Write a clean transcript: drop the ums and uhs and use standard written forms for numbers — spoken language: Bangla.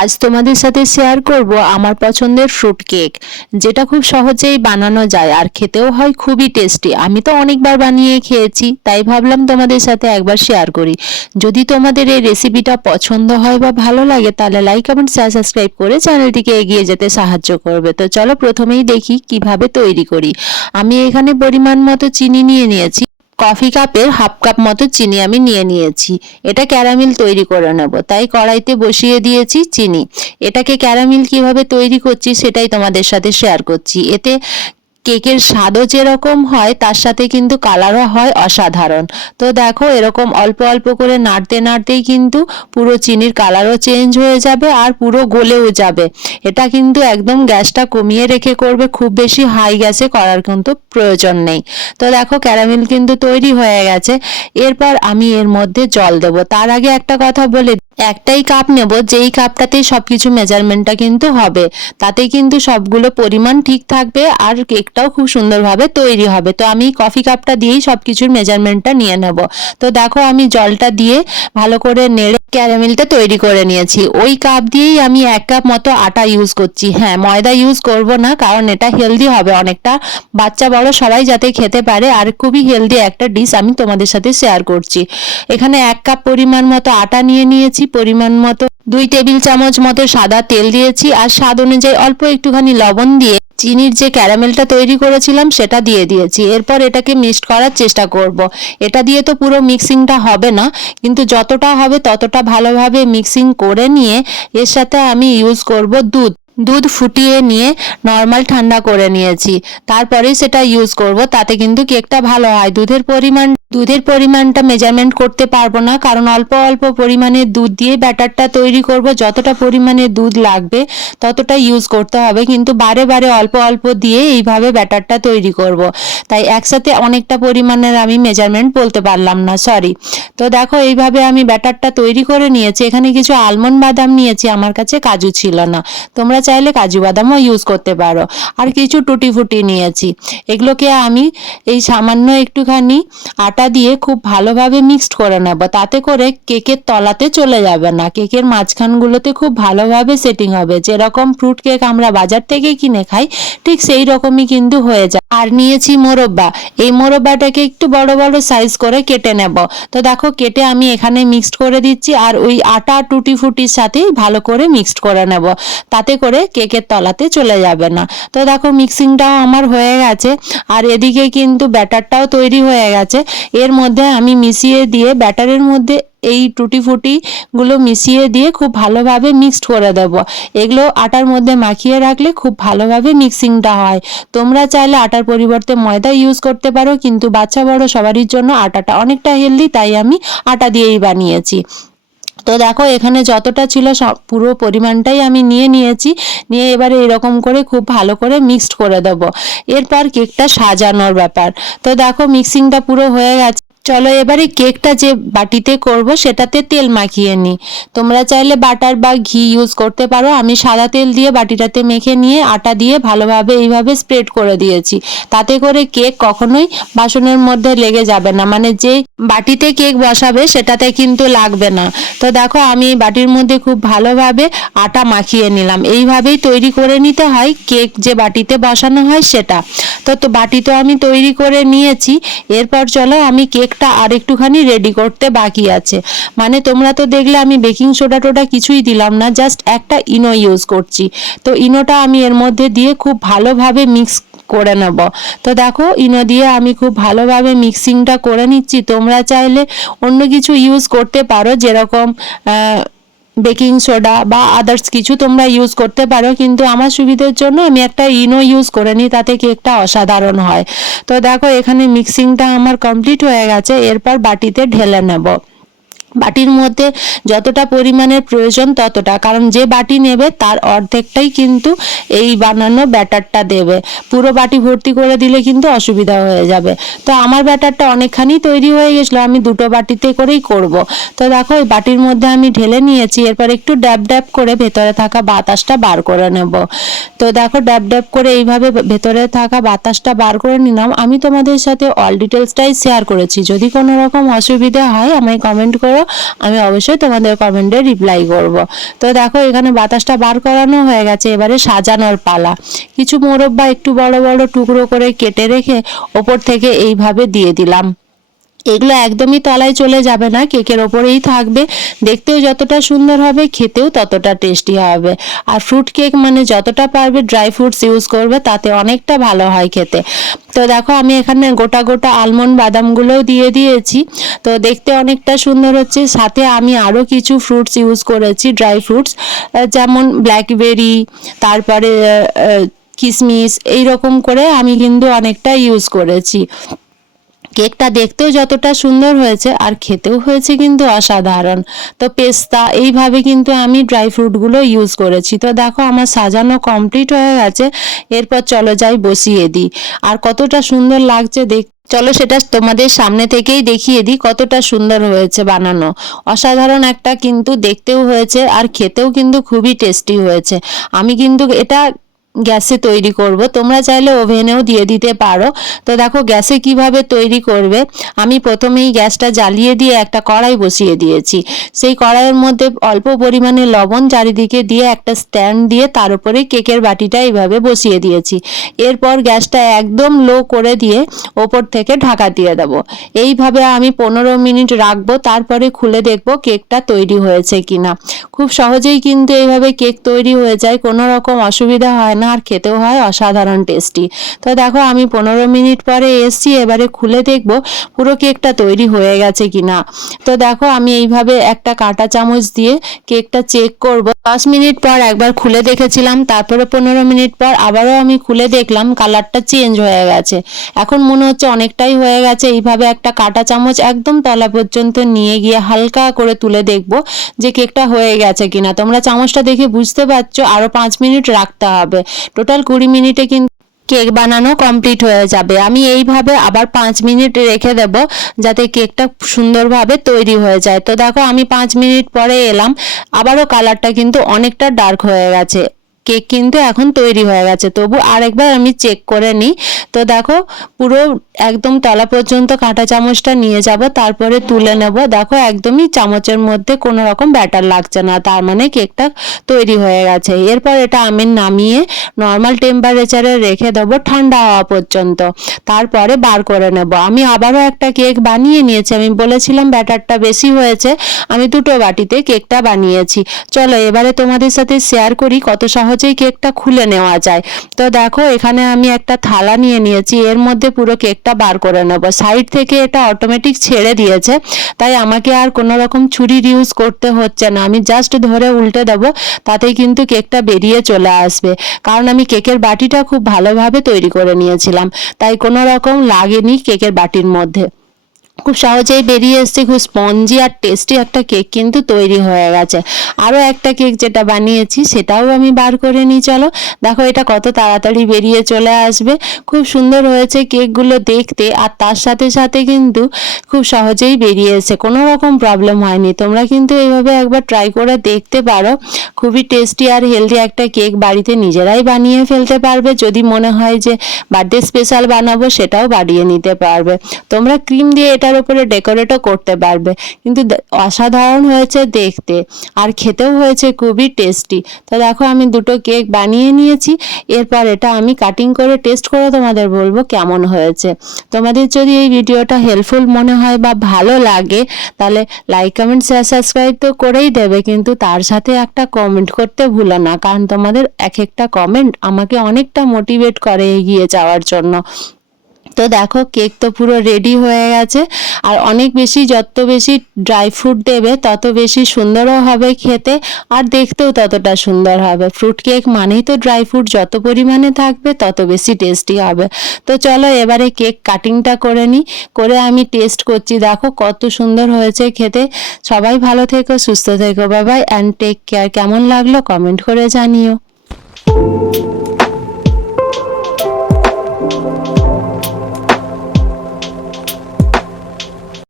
আজ তোমাদের সাথে শেয়ার করব আমার পছন্দের ফ্রুট কেক, যেটা খুব সহজেই বানানো যায় আর খেতেও হয় খুবই টেস্টি। আমি তো অনেকবার বানিয়ে খেয়েছি, তাই ভাবলাম তোমাদের সাথে একবার শেয়ার করি। যদি তোমাদের এই রেসিপিটা পছন্দ হয় বা ভালো লাগে, তাহলে লাইক কমেন্ট শেয়ার সাবস্ক্রাইব করে চ্যানেলটিকে এগিয়ে যেতে সাহায্য করবে। তো চলো প্রথমেই দেখি কিভাবে তৈরি করি। আমি এখানে পরিমাণ মতো চিনি নিয়ে নিয়েছি। কফি কাপের হাফ কাপ মতো চিনি আমি নিয়ে নিয়েছি। এটা ক্যারামেল তৈরি করে নেব, তাই কড়াইতে বসিয়ে দিয়েছি চিনি। এটাকে ক্যারামেল কিভাবে তৈরি করছি সেটাই তোমাদের সাথে শেয়ার করছি। এতে কেকের স্বাদও যেরকম হয়, তার সাথে কিন্তু কালারও হয় অসাধারণ। তো দেখো, এরকম অল্প অল্প করে নাড়তে নাড়তেই কিন্তু পুরো চিনির কালারও চেঞ্জ হয়ে যাবে আর পুরো গলেও যাবে। এটা কিন্তু একদম গ্যাসটা কমিয়ে রেখে করবে, খুব বেশি হাই গ্যাসে করার কিন্তু প্রয়োজন নেই। তো দেখো, ক্যারামেল কিন্তু তৈরি হয়ে গেছে। এরপর আমি এর মধ্যে জল দেব। তার আগে একটা কথা বলে, একটাই কাপ নেব, যেই কাপটাতেই সবকিছু মেজারমেন্টটা কিন্তু হবে। তাতে কিন্তু সবগুলো পরিমাণ ঠিক থাকবে আর কেকটাও খুব সুন্দরভাবে তৈরি হবে। তো আমি কফি কাপটা দিয়েই সবকিছুর মেজারমেন্টটা নিয়ে নেব। তো দেখো, আমি জলটা দিয়ে ভালো করে নেড়ে ক্যারামেলটা তৈরি করে নিয়েছি। ওই কাপ দিয়েই আমি 1 কাপ মতো আটা ইউজ করছি। হ্যাঁ, ময়দা ইউজ করব না, কারণ এটা হেলদি হবে অনেকটা। বাচ্চা বড় সবাই যাতে খেতে পারে, আর খুবই হেলদি একটা ডিশ আমি তোমাদের সাথে শেয়ার করছি। এখানে 1 কাপ পরিমাণ মতো আটা নিয়ে নিয়েছি, পরিমাণ মতো 2 টেবিল চামচ মতো সাদা তেল দিয়েছি, আর স্বাদ অনুযায়ী অল্প একটুখানি লবণ দিয়ে চিনির যে ক্যারামেলটা তৈরি করেছিলাম সেটা দিয়ে দিয়েছি। এরপর এটাকে মিক্সড করার চেষ্টা করব। এটা দিয়ে তো পুরো মিক্সিংটা হবে না, কিন্তু যতটা হবে ততটা ভালোভাবে মিক্সিং করে নিয়ে এর সাথে আমি ইউজ করব দুধ। দুধ ফুটিয়ে নিয়ে নর্মাল ঠান্ডা করে নিয়েছি, তারপরেই সেটা ইউজ করব। তাতে কিন্তু কেকটা ভালো হয়। দুধের পরিমাণটা মেজারমেন্ট করতে পারবো না, কারণ অল্প অল্প পরিমাণে দুধ দিয়ে ব্যাটারটা তৈরি করব। যতটা পরিমাণে দুধ লাগবে ততটা ইউজ করতে হবে, কিন্তু বারে বারে অল্প অল্প দিয়ে এইভাবে ব্যাটারটা তৈরি করব। তাই একসাথে অনেকটা পরিমাণের আমি মেজারমেন্ট বলতে পারলাম না, সরি। তো দেখো, এইভাবে আমি ব্যাটারটা তৈরি করে নিয়েছি। এখানে কিছু আলমন্ড বাদাম নিয়েছি, আমার কাছে কাজু ছিল না, তোমরা চাইলে কাজু বাদামও ইউজ করতে পারো। আর কিছু টুটি ফুটি নিয়েছি। এগুলোকে আমি এই সামান্য একটুখানি আটা দিয়ে খুব ভালোভাবে মিক্সড করে নেব। তাতে করে কেকের তলাতে চলে যাবে না, কেকের মাঝখানগুলোতে খুব ভালোভাবে সেটিং হবে। যেরকম ফ্রুট কেক আমরা বাজার থেকে কিনে খাই, ঠিক সেই রকমই কিন্তু হয়ে যায়। আর নিয়েছি মোরব্বা। এই মোরব্বাটাকে একটু বড় বড় সাইজ করে কেটে নেব। তো দেখো, কেটে আমি এখানে মিক্সড করে দিচ্ছি, আর ওই আটা টুটি ফুটির সাথেই ভালো করে মিক্সড করে নেব। তাতে করে কেকের তলাতে চলে যাবে না। তো দেখো, মিক্সিংটাও আমার হয়ে গেছে, আর এদিকে কিন্তু ব্যাটারটাও তৈরি হয়ে গেছে। এর মধ্যে আমি মিশিয়ে দিয়ে ব্যাটারের মধ্যে এই টুটি ফুটি গুলো মিশিয়ে দিয়ে খুব ভালোভাবে মিক্সড করে দেব। এগুলো আটার মধ্যে মাখিয়ে রাখলে খুব ভালোভাবে মিক্সিংটা হয়। তোমরা চাইলে আটার পরিবর্তে ময়দা ইউজ করতে পারো, কিন্তু বাচ্চা বড় সবারই জন্য আটাটা অনেকটা হেলদি, তাই আমি আটা দিয়েই বানিয়েছি। তো দেখো, এখানে যতটা ছিল সব পুরো পরিমাণটাই আমি নিয়ে নিয়েছি। নিয়ে এবারে এরকম করে খুব ভালো করে মিক্সড করে দেব। এরপর কেকটা সাজানোর ব্যাপার। তো দেখো, মিক্সিংটা পুরো হয়ে গেছে। চলো এবারে কেকটা যে বাটিতে করব সেটাতে তেল মাখিয়ে নিই। তোমরা চাইলে বাটার বা ঘি ইউজ করতে পারো। আমি সাদা তেল দিয়ে বাটিটাতে মেখে নিয়ে আটা দিয়ে ভালোভাবে এইভাবে স্প্রেড করে দিয়েছি। তাতে করে কেক কখনোই বাসনের মধ্যে লেগে যাবে না, মানে যে বাটিতে কেক বসাবে সেটাতে কিন্তু লাগবে না। তো দেখো, আমি বাটির মধ্যে খুব ভালোভাবে আটা মাখিয়ে নিলাম। এইভাবেই তৈরি করে নিতে হয় কেক, যে বাটিতে বসানো হয় সেটা। তো বাটি তো আমি তৈরি করে নিয়েছি। এরপর চলো, আমি কেকটা আর একটুখানি রেডি করতে বাকি আছে। মানে তোমরা তো দেখলে আমি বেকিং সোডা টোডা কিছুই দিলাম না, জাস্ট একটা ইনো ইউজ করছি। তো ইনোটা আমি এর মধ্যে দিয়ে খুব ভালোভাবে মিক্স করে নেব। তো দেখো, ইনো দিয়ে আমি খুব ভালোভাবে মিক্সিংটা করে নিচ্ছি। তোমরা চাইলে অন্য কিছু ইউজ করতে পারো, যেরকম বেকিং সোডা বা আদার্স কিছু তোমরা ইউজ করতে পারো, কিন্তু আমার সুবিধার জন্য আমি একটা ইনো ইউজ করে নিই, তাতে কেকটা অসাধারণ হয়। তো দেখো, এখানে মিক্সিংটা আমার কমপ্লিট হয়ে গেছে। এরপর বাটিতে ঢেলে নেব। বাটির মধ্যে যতটা পরিমাণের প্রয়োজন ততটা, কারণ যে বাটি নেবে তার অর্ধেকটাই কিন্তু এই বানানো ব্যাটারটা দেবে। পুরো বাটি ভর্তি করে দিলে কিন্তু অসুবিধা হয়ে যাবে। তো আমার ব্যাটারটা অনেকখানি তৈরি হয়ে গেছিলো, আমি দুটো বাটিতে করেই করব। তো দেখো, এই বাটির মধ্যে আমি ঢেলে নিয়েছি। এরপর একটু ড্যাব ড্যাব করে ভেতরে থাকা বাতাসটা বার করে নেব। তো দেখো, ড্যাব ড্যাব করে এইভাবে ভেতরে থাকা বাতাসটা বার করে নিলাম। আমি তোমাদের সাথে অল ডিটেলসটাই শেয়ার করেছি। যদি কোনো রকম অসুবিধা হয় আমায় কমেন্ট করো, আমি অবশ্যই তোমাদের কমেন্টে রিপ্লাই করব। তো দেখো এখানে বাতাসটা বার করানো হয়ে গেছে, এবারে সাজানোর পালা। কিছু মোরব্বা একটু বড় বড় টুকরো করে কেটে রেখে ওপর থেকে এইভাবে দিয়ে দিলাম। এগুলো একদমই তলায় চলে যাবে না, কেকের ওপরেই থাকবে। দেখতেও যতটা সুন্দর হবে, খেতেও ততটা টেস্টি হবে। আর ফ্রুট কেক মানে যতটা পারবে ড্রাই ফ্রুটস ইউজ করবে, তাতে অনেকটা ভালো হয় খেতে। তো দেখো আমি এখানে গোটা গোটা আলমন্ড বাদামগুলোও দিয়ে দিয়েছি, তো দেখতে অনেকটা সুন্দর হচ্ছে। সাথে আমি আরও কিছু ফ্রুটস ইউজ করেছি, ড্রাই ফ্রুটস, যেমন ব্ল্যাকবেরি, তারপরে কিশমিশ, এই রকম করে আমি কিন্তু অনেকটা ইউজ করেছি। কেকটা দেখতেও যতটা সুন্দর হয়েছে আর খেতেও হয়েছে কিন্তু অসাধারণ। তো পেস্তা, এইভাবে কিন্তু আমি ড্রাই ফ্রুটগুলো ইউজ করেছি। তো দেখো আমার সাজানো কমপ্লিট হয়ে গেছে, এরপর চলো যাই বসিয়ে দিই। আর কতটা সুন্দর লাগছে চলো সেটা তোমাদের সামনে থেকেই দেখিয়ে দিই কতটা সুন্দর হয়েছে বানানো। অসাধারণ একটা কিন্তু দেখতেও হয়েছে আর খেতেও কিন্তু খুবই টেস্টি হয়েছে। আমি কিন্তু এটা গ্যাসে তৈরি করব, তোমরা চাইলে ওভেনেও দিয়ে দিতে পারো। তো দেখো গ্যাসে কিভাবে তৈরি করবে, আমি প্রথমেই গ্যাসটা জ্বালিয়ে দিয়ে একটা কড়াই বসিয়ে দিয়েছি। সেই কড়াইয়ের মধ্যে অল্প পরিমাণে লবণ চারিদিকে দিয়ে একটা স্ট্যান্ড দিয়ে তার উপরে কেকের বাটিটা এইভাবে বসিয়ে দিয়েছি। এরপর গ্যাসটা একদম লো করে দিয়ে ওপর থেকে ঢাকা দিয়ে দেবো। এইভাবে আমি 15 মিনিট রাখবো, তারপরে খুলে দেখবো কেকটা তৈরি হয়েছে কিনা। খুব সহজেই কিন্তু এইভাবে কেক তৈরি হয়ে যায়, কোনো রকম অসুবিধা হয় না, আর খেতেও হয় অসাধারণ টেস্টি। তো দেখো আমি 15 মিনিট পরে এসছি, এবারে খুলে দেখব পুরো কেকটা তৈরি হয়ে গেছে কিনা। তো দেখো আমি এইভাবে একটা কাঁটা চামচ দিয়ে কেকটা চেক করব। 10 মিনিট পর একবার খুলে দেখেছিলাম, তারপরে 15 মিনিট পর আবারও আমি খুলে দেখলাম কালারটা চেঞ্জ হয়ে গেছে। এখন মনে হচ্ছে অনেকটাই হয়ে গেছে। এইভাবে একটা কাঁটা চামচ একদম তলা পর্যন্ত নিয়ে গিয়ে হালকা করে তুলে দেখব যে কেকটা হয়ে গেছে কিনা। তোমরা চামচটা দেখে বুঝতে পারছো, আরো 5 মিনিট রাখতে হবে। টোটাল 20 মিনিটে কিন্তু কেক বানানো কমপ্লিট হয়ে যাবে। আমি এইভাবে আবার 5 মিনিট রেখে দেব যাতে কেকটা সুন্দরভাবে তৈরি হয়ে যায়। তো দেখো আমি 5 মিনিট পরে এলাম, আবারও কালারটা কিন্তু অনেকটা ডার্ক হয়ে গেছে। কেক কিন্তু এখন তৈরি হয়ে গেছে, তবু আরেকবার আমি চেক করে নিই। তো দেখো পুরো একদম তলা পর্যন্ত কাঁটা চামচটা নিয়ে যাব, তারপরে তুলে নেব। দেখো একদমই চামচের মধ্যে কোনো রকম ব্যাটার লাগছে না, তার মানে কেকটা তৈরি হয়ে গেছে। এরপর এটা আমি নামিয়ে নর্মাল টেম্পারেচারে রেখে দেবো ঠান্ডা হওয়া পর্যন্ত, তারপরে বার করে নেব। আমি আবারও একটা কেক বানিয়ে নিয়েছি, আমি বলেছিলাম ব্যাটারটা বেশি হয়েছে, আমি 2টো বাটিতে কেকটা বানিয়েছি। চলো এবারে তোমাদের সাথে শেয়ার করি কত সহজেই কেকটা খুলে নেওয়া যায়। তো দেখো এখানে আমি একটা থালা নিয়ে নিয়েছি, এর মধ্যে পুরো কেকটা বার করে নেব। সাইড থেকে এটা অটোমেটিক ছেড়ে দিয়েছে, তাই আমাকে আর কোনো রকম ছুরির ইউজ করতে হচ্ছে না। আমি জাস্ট ধরে উল্টে দেব, তাতেই কিন্তু কেকটা বেরিয়ে চলে আসবে। কারণ আমি কেকের বাটিটা খুব ভালোভাবে তৈরি করে নিয়েছিলাম, তাই কোনো রকম লাগেনি কেকের বাটির মধ্যে। খুব সহজেই বেরিয়ে এসছে, খুব স্পঞ্জি আর টেস্টি একটা কেক কিন্তু তৈরি হয়ে গেছে। আরও একটা কেক যেটা বানিয়েছি সেটাও আমি বার করে নিই। চলো দেখো এটা কত তাড়াতাড়ি বেরিয়ে চলে আসবে। খুব সুন্দর হয়েছে কেকগুলো দেখতে, আর তার সাথে সাথে কিন্তু খুব সহজেই বেরিয়ে এসে কোনো রকম প্রবলেম হয়নি। তোমরা কিন্তু এইভাবে একবার ট্রাই করে দেখতে পারো। খুবই টেস্টি আর হেলদি একটা কেক বাড়িতে নিজেরাই বানিয়ে ফেলতে পারবে। যদি মনে হয় যে বার্থডে স্পেশাল বানাবো, সেটাও বানিয়ে নিতে পারবে। তোমরা ক্রিম দিয়ে এটার উপরে ডেকোরেটও করতে পারবে, কিন্তু অসাধারণ হয়েছে দেখতে আর খেতেও হয়েছে খুবই টেস্টি। তো দেখো আমি 2টো কেক বানিয়ে নিয়েছি, এরপর এটা আমি কাটিং করে টেস্ট করে তোমাদের বলবো কেমন হয়েছে। তোমাদের যদি এই ভিডিওটা হেল্পফুল মনে হয় বা ভালো লাগে, তাহলে লাইক কমেন্ট শেয়ার সাবস্ক্রাইব তো করেই দেবে, কিন্তু তার সাথে একটা কমেন্ট করতে ভুলো না, কারণ তোমাদের এক একটা কমেন্ট আমাকে অনেকটা মোটিভেট করে এগিয়ে যাওয়ার জন্য। তো দেখো কেক তো পুরো রেডি হয়ে গেছে, আর অনেক বেশি যত বেশি ড্রাই ফ্রুট দেবে তত বেশি সুন্দরও হবে খেতে, আর দেখতেও ততটা সুন্দর হবে। ফ্রুট কেক মানেই তো ড্রাই ফ্রুট যত পরিমাণে থাকবে তত বেশি টেস্টি হবে। তো চলো এবারে কেক কাটিংটা করে নিই, করে আমি টেস্ট করছি। দেখো কত সুন্দর হয়েছে খেতে। সবাই ভালো থেকো, সুস্থ থেকো, bye bye and take care. কেমন লাগলো কমেন্ট করে জানিও।